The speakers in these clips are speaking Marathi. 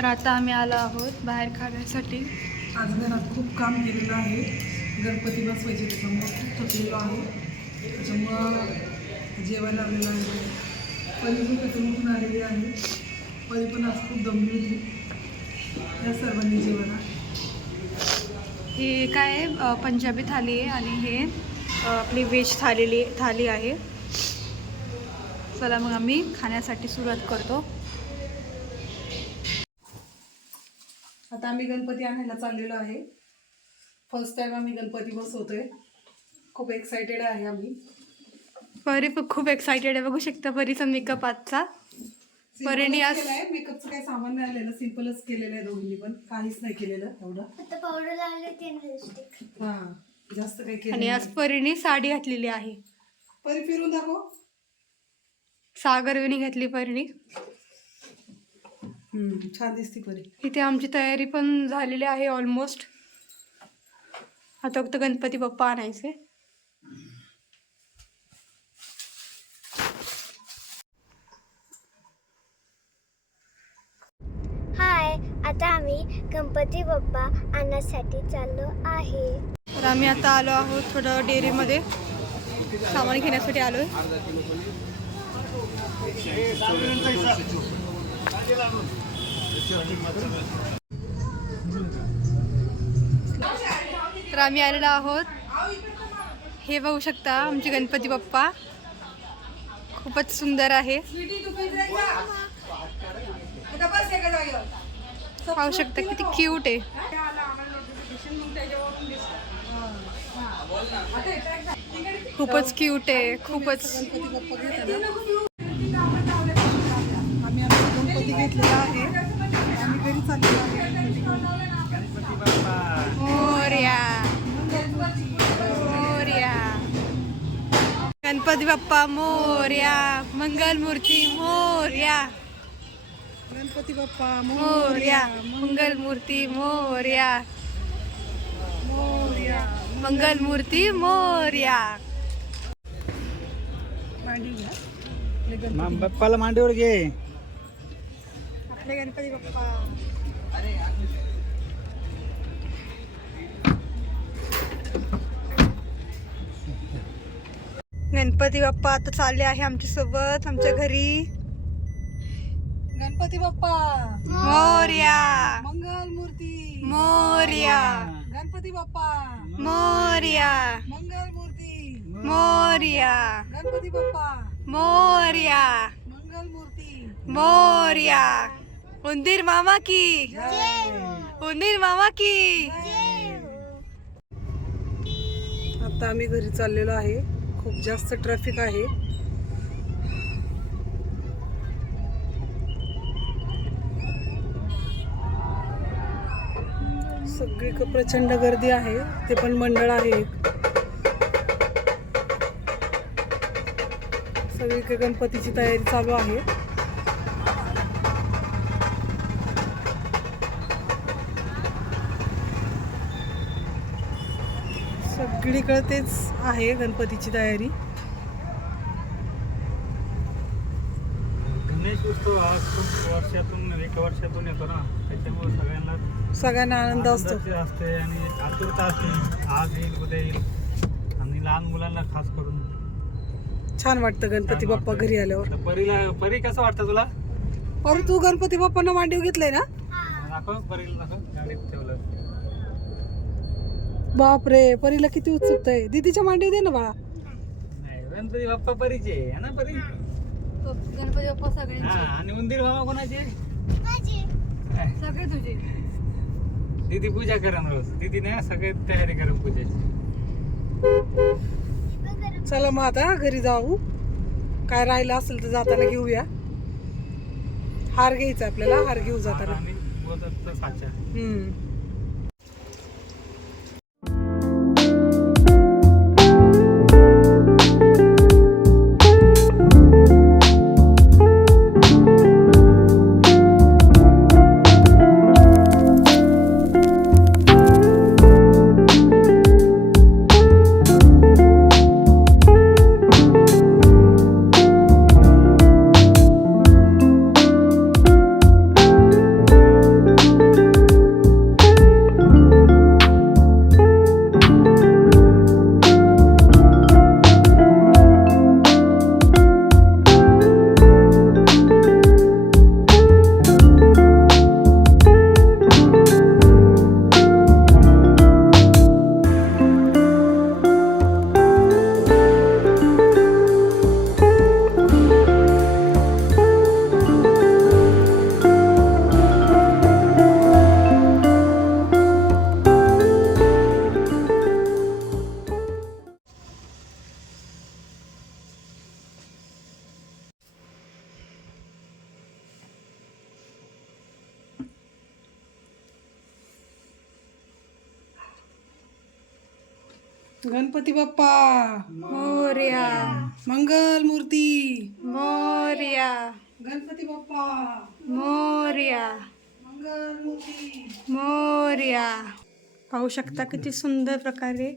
तर आता आम्ही आलो आहोत बाहेर खाण्यासाठी. आज घरात खूप काम केलेलं आहे. गणपती बसवायचे त्याच्यामुळं खूप थकलेलो आहे. त्याच्यामुळं जेवायला आलेलं आहे. परी झोपेतून उठून आलेली आहे. परी पण आज खूप दमली होती. या सर्वांनी जेवायला. हे काय आहे, पंजाबी थाली आहे आणि हे आपली व्हेज थाली आहे. चला मग आम्ही खाण्यासाठी सुरुवात करतो. आता आम्ही गणपती आणायला चाललेलो आहे. फर्स्ट टाइम आम्ही गणपती बसवतोय. खूप एक्सायटेड आहे आम्ही. परी पण खूप एक्सायटेड आहे. बघू शकता परीचा मेकअप आजचा. परीने आज मेकअपचं काही सामान नाही आलेलं, सिम्पलच केलेलं आहे. दोघींनी पण काहीच नाही केलेलं एवढं. आता पावडर लावले ते लिपस्टिक. हा, जास्त काही केलं आणि आज परीने साडी घातलेली आहे. परी फिरून दाखव. सागरवेणी घातली परीने. छान दिसती परी. इथे आमची तयारी पण झालेली आहे ऑलमोस्ट. आता फक्त गणपती बाप्पा आणायचे. हाय, आता आम्ही गणपती बाप्पा आणण्यासाठी चाललो आहे. तर आम्ही आता आलो आहोत थोडं डेअरीमध्ये सामान घेण्यासाठी आलोय. तर आम्ही आलेलो आहोत. हे बघू शकता आमचे गणपती बाप्पा खूपच सुंदर आहे. पाहू शकता किती क्यूट आहे. खूपच क्यूट आहे. खूपच आम्ही गणपती घेतलेला आहे. आम्ही घरी चाललेलो आहे. मोरया मोरया गणपती बाप्पा मोरया. मंगलमूर्ती मोरया. गणपती बाप्पा मोरया. मंगलमूर्ती मोरया. मोरया. मंगलमूर्ती मोरया. मांडी घ्या. बाप्पाला मांडीवर घे. आपले गणपती बाप्पा. गणपती बाप्पा आता चालले आहे आमच्या सोबत आमच्या घरी. गणपती बाप्पा मोरया. मंगलमूर्ती मोरया. गणपती बाप्पा मोरया. मंगलमूर्ती मोरया. गणपती बाप्पा मोरया. मंगलमूर्ती मोरया. उंदीर मामा की. उंदीर मामा की. आता आम्ही घरी चाललेलो आहे. खूप जास्त ट्रॅफिक आहे. सगळीकडे प्रचंड गर्दी आहे. ते पण मंडळ आहे एक. सगळीकडे गणपतीची तयारी चालू आहे. सगळीकडे तेच आहे गणपतीची तयारी. गणेश उत्सव हा खूप वर्षातून येतो ना, त्याच्यामुळे सगळ्यांना आनंद असतो. असते आणि आतुरता असते. आज येईल उद्या येईल. आणि लहान मुलांना खास करून छान वाटतं गणपती बाप्पा घरी आल्यावर. परी कसं वाटतं तुला? पण तू गणपती बाप्पांना मांडीव घेतलंय ना? दाखव परीला, दाखव गाडीत ठेवलं. बापरे, परीला किती उत्सुकता आहे. दीदीच्या मांडीव दे ना बाळा. नाही, गणपती बाप्पा परीचे आहे ना परी. गणपती बाप्पा सगळ्यांचे. आणि उंदीर मामा कोणाचे? सगळे तुझे. दीदी पूजा करा रोज. दीदीने सगळे तयारी करा पूजेची. चला मग आता घरी जाऊ. काय राहिलं असेल तर जाताना घेऊया. हार घ्यायचा आपल्याला. हार घेऊ जाताना. आणि मोदकचा साचा. गणपती बाप्पा मोरया मंगल मूर्ती. मोरया गणपती बाप्पा मोरया मंगल मूर्ती. मोरया. पाहू शकता किती सुंदर प्रकारे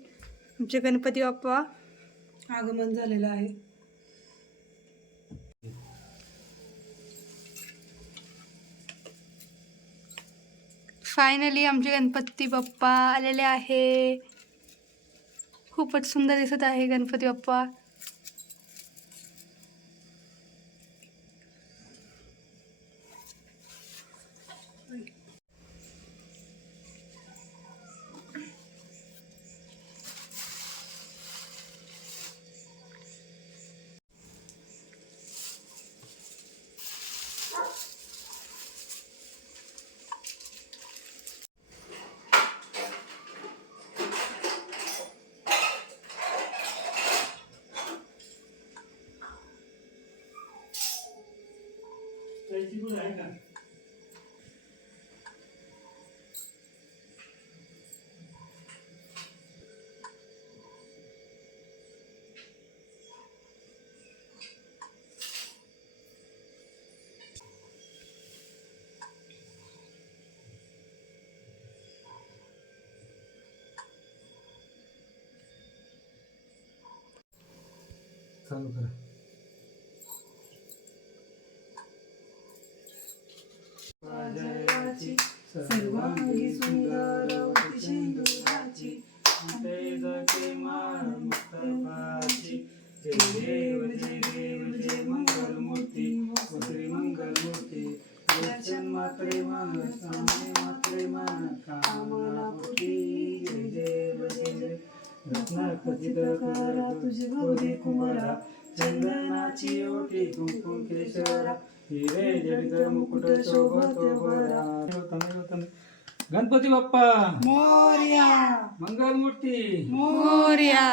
आमचे गणपती बाप्पा आगमन झालेलं आहे. फायनली आमचे गणपती बाप्पा आलेले आहे. खूपच सुंदर दिसत आहे गणपती बाप्पा. चालू करा. सर्वांगी सुंदर सिंदुराची जय माळ मुक्तपाची. जय देव जय देव जय मंगल मूर्ती श्री मंगल मूर्ती. दर्शन मात्रे मान सामने मात्रे मान कामना पूर्ती. जय देव जय देव रत्न खचित करा तुझे गौरी कुमारा. चंदनाची ओटी कुंकुम केशरा. हिरे जडित मुकुट शोभत बरा. गणपती बाप्पा मोरया मंगल मूर्ती. मोरया